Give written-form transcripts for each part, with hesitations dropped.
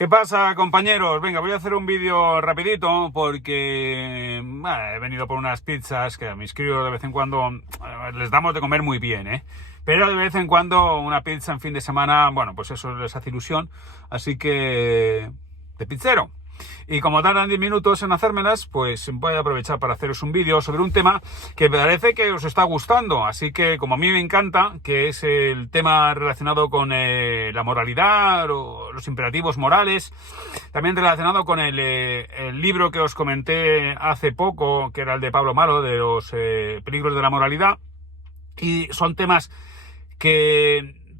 ¿Qué pasa, compañeros? Venga, voy a hacer un vídeo rapidito porque he venido por unas pizzas que a mis críos de vez en cuando les damos de comer muy bien, ¿eh? Pero de vez en cuando una pizza en fin de semana, bueno, pues eso les hace ilusión. Así que, de pizzero. Y como tardan 10 minutos en hacérmelas, pues voy a aprovechar para haceros un vídeo sobre un tema que me parece que os está gustando. Así que, como a mí me encanta, que es el tema relacionado con la moralidad o los imperativos morales, también relacionado con el libro que os comenté hace poco, que era el de Pablo Malo, de los peligros de la moralidad. Y son temas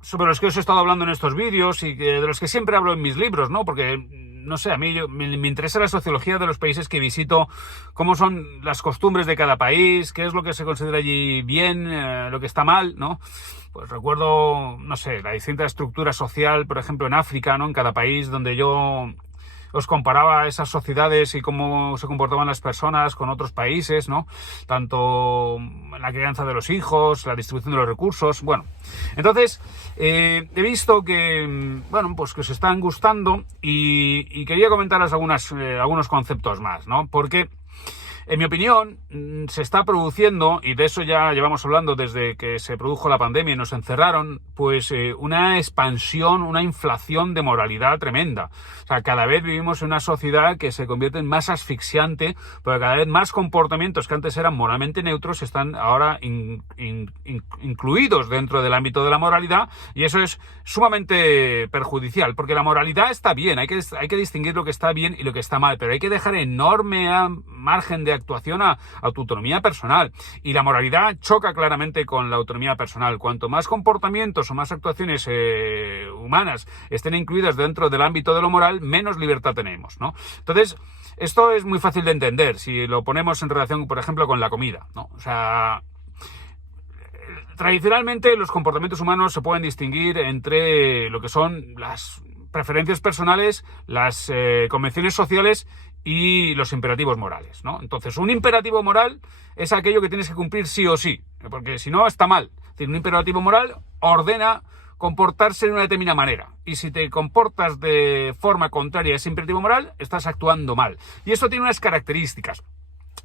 sobre los que os he estado hablando en estos vídeos y de los que siempre hablo en mis libros, ¿no? Porque, no sé, a mí me interesa la sociología de los países que visito, cómo son las costumbres de cada país, qué es lo que se considera allí bien, lo que está mal, ¿no? Pues recuerdo, no sé, la distinta estructura social, por ejemplo, en África, ¿no? En cada país donde yo os comparaba esas sociedades y cómo se comportaban las personas con otros países, ¿no? Tanto la crianza de los hijos, la distribución de los recursos, bueno. Entonces, he visto que, bueno, pues que os están gustando y quería comentaros algunos conceptos más, ¿no? Porque, en mi opinión, se está produciendo, y de eso ya llevamos hablando desde que se produjo la pandemia y nos encerraron, pues una expansión, una inflación de moralidad tremenda. O sea, cada vez vivimos en una sociedad que se convierte en más asfixiante, porque cada vez más comportamientos que antes eran moralmente neutros están ahora incluidos dentro del ámbito de la moralidad, y eso es sumamente perjudicial, porque la moralidad está bien, hay que distinguir lo que está bien y lo que está mal, pero hay que dejar enorme margen de actuación a tu autonomía personal, y la moralidad choca claramente con la autonomía personal. Cuanto más comportamientos o más actuaciones humanas estén incluidas dentro del ámbito de lo moral, menos libertad tenemos, ¿no? Entonces, esto es muy fácil de entender si lo ponemos en relación, por ejemplo, con la comida, ¿no? O sea, tradicionalmente los comportamientos humanos se pueden distinguir entre lo que son las preferencias personales, las convenciones sociales y los imperativos morales, ¿no? Entonces, un imperativo moral es aquello que tienes que cumplir sí o sí, porque si no está mal. Es decir, un imperativo moral ordena comportarse de una determinada manera, y si te comportas de forma contraria a ese imperativo moral, estás actuando mal. Y esto tiene unas características.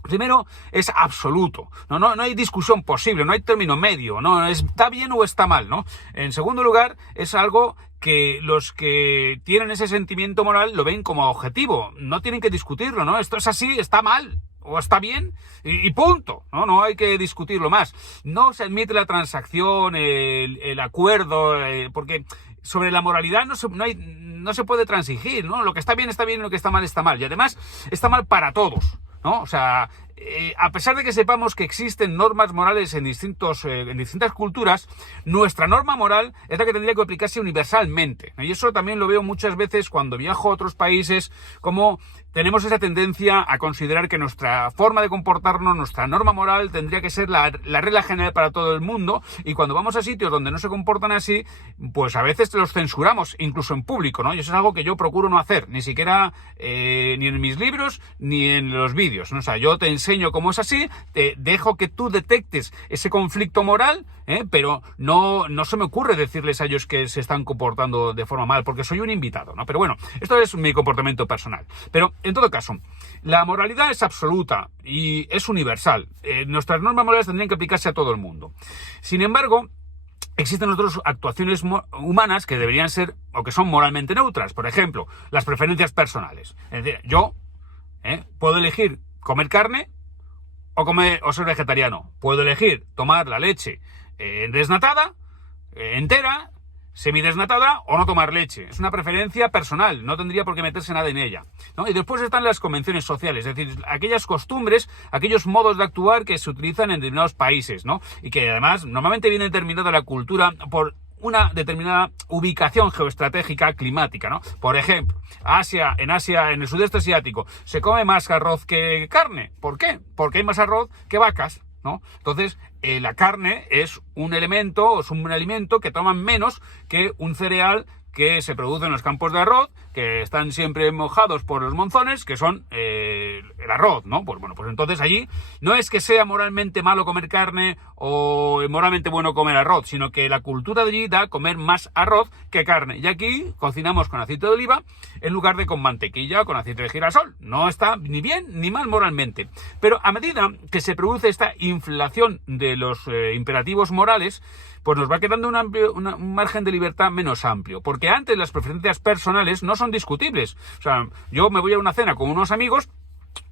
Primero, es absoluto, no hay discusión posible, no hay término medio, no está bien o está mal, ¿no? En segundo lugar, es algo que los que tienen ese sentimiento moral lo ven como objetivo, no tienen que discutirlo, ¿no? Esto es así, está mal o está bien y punto, no hay que discutirlo más. No se admite la transacción, el acuerdo, porque sobre la moralidad no se puede transigir, ¿no? Lo que está bien y lo que está mal, y además está mal para todos, ¿no? O sea, a pesar de que sepamos que existen normas morales en distintas culturas, nuestra norma moral es la que tendría que aplicarse universalmente. Y eso también lo veo muchas veces cuando viajo a otros países, como tenemos esa tendencia a considerar que nuestra forma de comportarnos, nuestra norma moral, tendría que ser la regla general para todo el mundo, y cuando vamos a sitios donde no se comportan así, pues a veces los censuramos, incluso en público, ¿no? Y eso es algo que yo procuro no hacer, ni siquiera ni en mis libros, ni en los vídeos, ¿no? O sea, yo te enseño cómo es así, te dejo que tú detectes ese conflicto moral, pero no se me ocurre decirles a ellos que se están comportando de forma mal, porque soy un invitado, ¿no? Pero bueno, esto es mi comportamiento personal. Pero, en todo caso, la moralidad es absoluta y es universal. Nuestras normas morales tendrían que aplicarse a todo el mundo. Sin embargo, existen otras actuaciones humanas que deberían ser o que son moralmente neutras. Por ejemplo, las preferencias personales. Es decir, yo puedo elegir comer carne o ser vegetariano. Puedo elegir tomar la leche desnatada, entera, semidesnatada, o no tomar leche. Es una preferencia personal, no tendría por qué meterse nada en ella, ¿no? Y después están las convenciones sociales, es decir, aquellas costumbres, aquellos modos de actuar que se utilizan en determinados países, ¿no? Y que además normalmente viene determinada la cultura por una determinada ubicación geoestratégica climática, ¿no? Por ejemplo, en Asia, en el sudeste asiático, se come más arroz que carne. ¿Por qué? Porque hay más arroz que vacas, ¿no? Entonces, la carne es un alimento que toman menos que un cereal que se produce en los campos de arroz, que están siempre mojados por los monzones, que son el arroz, ¿no? Pues bueno, pues entonces allí no es que sea moralmente malo comer carne o moralmente bueno comer arroz, sino que la cultura de allí da comer más arroz que carne. Y aquí cocinamos con aceite de oliva en lugar de con mantequilla o con aceite de girasol. No está ni bien ni mal moralmente. Pero a medida que se produce esta inflación de los imperativos morales, pues nos va quedando un margen de libertad menos amplio. Porque antes las preferencias personales no son discutibles. O sea, yo me voy a una cena con unos amigos,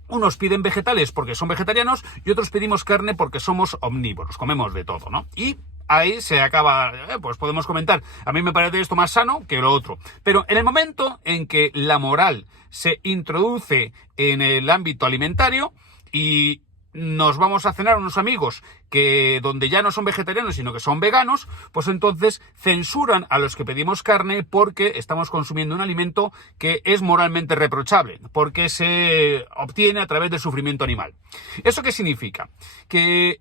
unos piden vegetales porque son vegetarianos y otros pedimos carne porque somos omnívoros, comemos de todo, ¿no? Y ahí se acaba, pues podemos comentar, a mí me parece esto más sano que lo otro. Pero en el momento en que la moral se introduce en el ámbito alimentario y nos vamos a cenar unos amigos que donde ya no son vegetarianos sino que son veganos, pues entonces censuran a los que pedimos carne porque estamos consumiendo un alimento que es moralmente reprochable, porque se obtiene a través del sufrimiento animal. ¿Eso qué significa? Que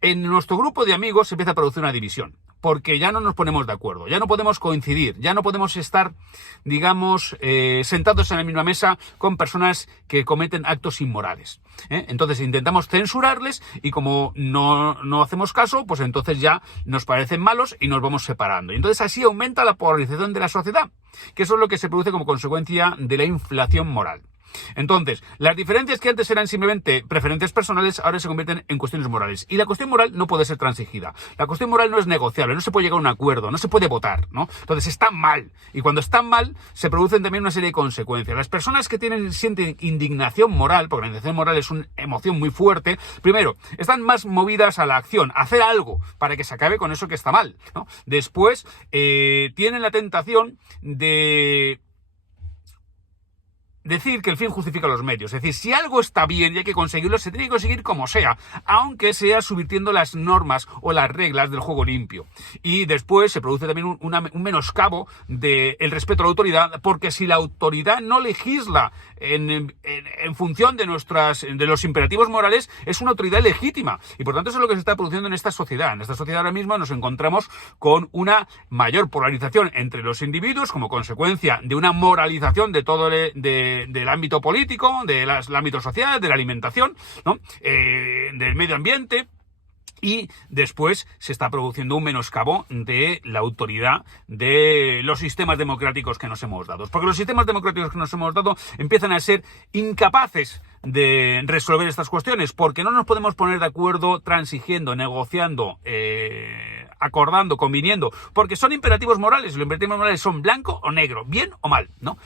en nuestro grupo de amigos se empieza a producir una división, porque ya no nos ponemos de acuerdo, ya no podemos coincidir, ya no podemos estar, digamos, sentados en la misma mesa con personas que cometen actos inmorales. Entonces intentamos censurarles y como no hacemos caso, pues entonces ya nos parecen malos y nos vamos separando. Y entonces así aumenta la polarización de la sociedad, que eso es lo que se produce como consecuencia de la inflación moral. Entonces, las diferencias que antes eran simplemente preferencias personales, ahora se convierten en cuestiones morales. Y la cuestión moral no puede ser transigida. La cuestión moral no es negociable, no se puede llegar a un acuerdo, no se puede votar, ¿no? Entonces, está mal. Y cuando está mal, se producen también una serie de consecuencias. Las personas que sienten indignación moral, porque la indignación moral es una emoción muy fuerte, primero, están más movidas a la acción, a hacer algo para que se acabe con eso que está mal, ¿no? Después, tienen la tentación de decir que el fin justifica los medios. Es decir, si algo está bien y hay que conseguirlo, se tiene que conseguir como sea, aunque sea subvirtiendo las normas o las reglas del juego limpio. Y después se produce también un menoscabo del respeto a la autoridad, porque si la autoridad no legisla en función de los imperativos morales, es una autoridad legítima. Y por tanto eso es lo que se está produciendo en esta sociedad. En esta sociedad ahora mismo nos encontramos con una mayor polarización entre los individuos como consecuencia de una moralización de todo del ámbito político, del ámbito social, de la alimentación, ¿no? Del medio ambiente. Y después se está produciendo un menoscabo de la autoridad de los sistemas democráticos que nos hemos dado. Porque los sistemas democráticos que nos hemos dado empiezan a ser incapaces de resolver estas cuestiones, porque no nos podemos poner de acuerdo transigiendo, negociando, acordando, conviniendo, porque son imperativos morales. Los imperativos morales son blanco o negro, bien o mal, ¿no?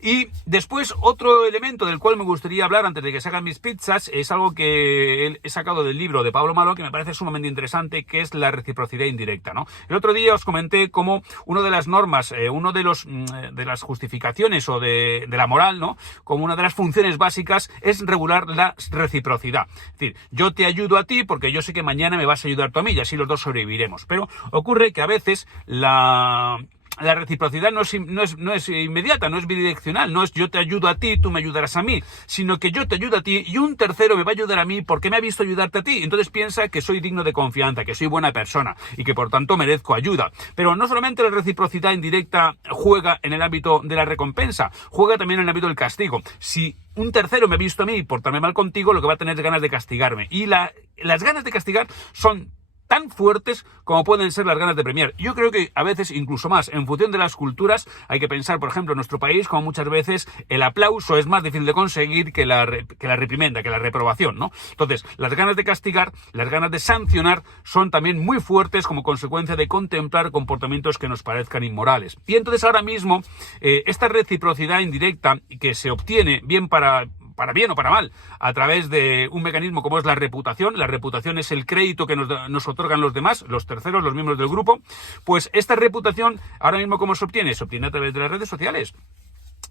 Y después otro elemento del cual me gustaría hablar antes de que se hagan mis pizzas es algo que he sacado del libro de Pablo Malo, que me parece sumamente interesante, que es la reciprocidad indirecta, ¿no? El otro día os comenté cómo una de las normas, uno de las justificaciones o de la moral, ¿no? Como una de las funciones básicas es regular la reciprocidad. Es decir, yo te ayudo a ti porque yo sé que mañana me vas a ayudar tú a mí y así los dos sobreviviremos. Pero ocurre que a veces la reciprocidad no es inmediata, no es bidireccional, no es yo te ayudo a ti, tú me ayudarás a mí, sino que yo te ayudo a ti y un tercero me va a ayudar a mí porque me ha visto ayudarte a ti. Entonces piensa que soy digno de confianza, que soy buena persona y que por tanto merezco ayuda. Pero no solamente la reciprocidad indirecta juega en el ámbito de la recompensa, juega también en el ámbito del castigo. Si un tercero me ha visto a mí portarme mal contigo, lo que va a tener es ganas de castigarme. Y las ganas de castigar son tan fuertes como pueden ser las ganas de premiar. Yo creo que a veces incluso más, en función de las culturas, hay que pensar, por ejemplo, en nuestro país, como muchas veces el aplauso es más difícil de conseguir que la reprimenda, que la reprobación, ¿no? Entonces, las ganas de castigar, las ganas de sancionar son también muy fuertes como consecuencia de contemplar comportamientos que nos parezcan inmorales. Y entonces ahora mismo, esta reciprocidad indirecta que se obtiene bien para bien o para mal, a través de un mecanismo como es la reputación. La reputación es el crédito que nos otorgan los demás, los terceros, los miembros del grupo. Pues esta reputación, ahora mismo, ¿cómo se obtiene? Se obtiene a través de las redes sociales.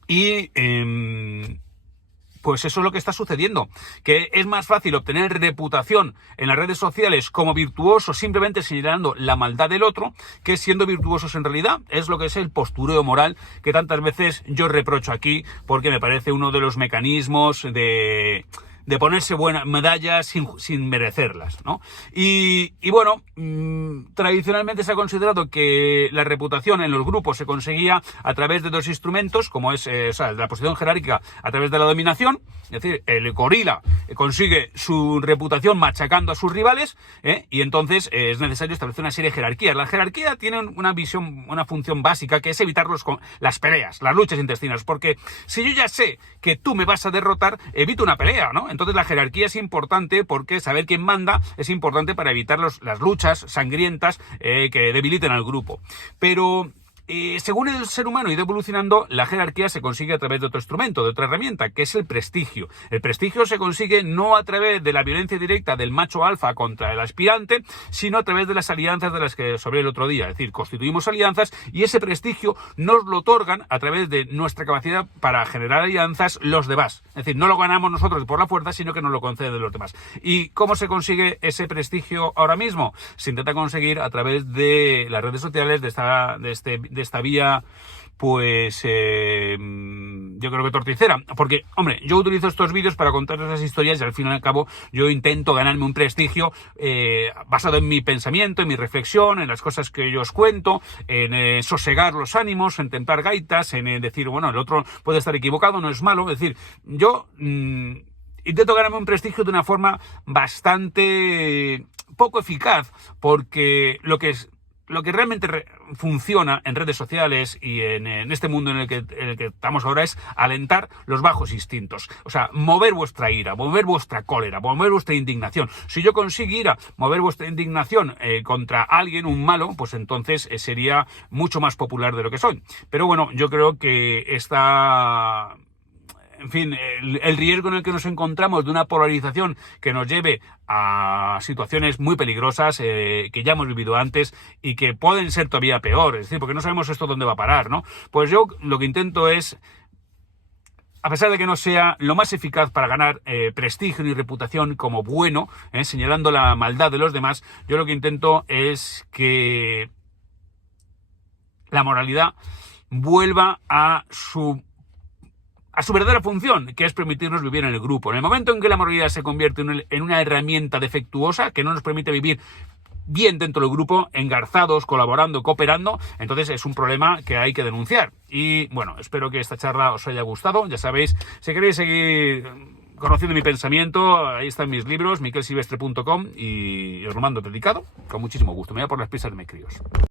Y pues eso es lo que está sucediendo, que es más fácil obtener reputación en las redes sociales como virtuosos simplemente señalando la maldad del otro que siendo virtuosos en realidad. Es lo que es el postureo moral que tantas veces yo reprocho aquí, porque me parece uno de los mecanismos de de ponerse buenas medallas sin merecerlas, ¿no? Y bueno, tradicionalmente se ha considerado que la reputación en los grupos se conseguía a través de dos instrumentos, como es la posición jerárquica a través de la dominación, es decir, el gorila consigue su reputación machacando a sus rivales, y entonces es necesario establecer una serie de jerarquías. La jerarquía tiene una función básica, que es evitar las peleas, las luchas intestinas, porque si yo ya sé que tú me vas a derrotar, evito una pelea, ¿no? Entonces la jerarquía es importante, porque saber quién manda es importante para evitar las luchas sangrientas que debiliten al grupo. Pero según el ser humano ha ido evolucionando, la jerarquía se consigue a través de otro instrumento, de otra herramienta, que es el prestigio. El prestigio se consigue no a través de la violencia directa del macho alfa contra el aspirante, sino a través de las alianzas de las que hablé el otro día. Es decir, constituimos alianzas y ese prestigio nos lo otorgan a través de nuestra capacidad para generar alianzas los demás. Es decir, no lo ganamos nosotros por la fuerza, sino que nos lo conceden los demás. ¿Y cómo se consigue ese prestigio ahora mismo? Se intenta conseguir a través de las redes sociales, de esta vía, pues yo creo que torticera, porque, hombre, yo utilizo estos vídeos para contar esas historias y al fin y al cabo yo intento ganarme un prestigio basado en mi pensamiento, en mi reflexión, en las cosas que yo os cuento, en sosegar los ánimos, en templar gaitas, en decir, bueno, el otro puede estar equivocado, no es malo. Es decir, yo intento ganarme un prestigio de una forma bastante poco eficaz, porque lo que realmente funciona en redes sociales y en este mundo en el que estamos ahora es alentar los bajos instintos. O sea, mover vuestra ira, mover vuestra cólera, mover vuestra indignación. Si yo consiguiera mover vuestra indignación contra alguien, un malo, pues entonces sería mucho más popular de lo que soy. Pero bueno, yo creo que en fin, el riesgo en el que nos encontramos de una polarización que nos lleve a situaciones muy peligrosas que ya hemos vivido antes y que pueden ser todavía peor, es decir, porque no sabemos esto dónde va a parar, ¿no? Pues yo lo que intento es, a pesar de que no sea lo más eficaz para ganar prestigio ni reputación como bueno, señalando la maldad de los demás, yo lo que intento es que la moralidad vuelva a su verdadera función, que es permitirnos vivir en el grupo. En el momento en que la moralidad se convierte en una herramienta defectuosa que no nos permite vivir bien dentro del grupo, engarzados, colaborando, cooperando, entonces es un problema que hay que denunciar. Y bueno, espero que esta charla os haya gustado. Ya sabéis, si queréis seguir conociendo mi pensamiento, ahí están mis libros, miquelsilvestre.com, y os lo mando dedicado con muchísimo gusto. Me voy a por las prisas de mis críos.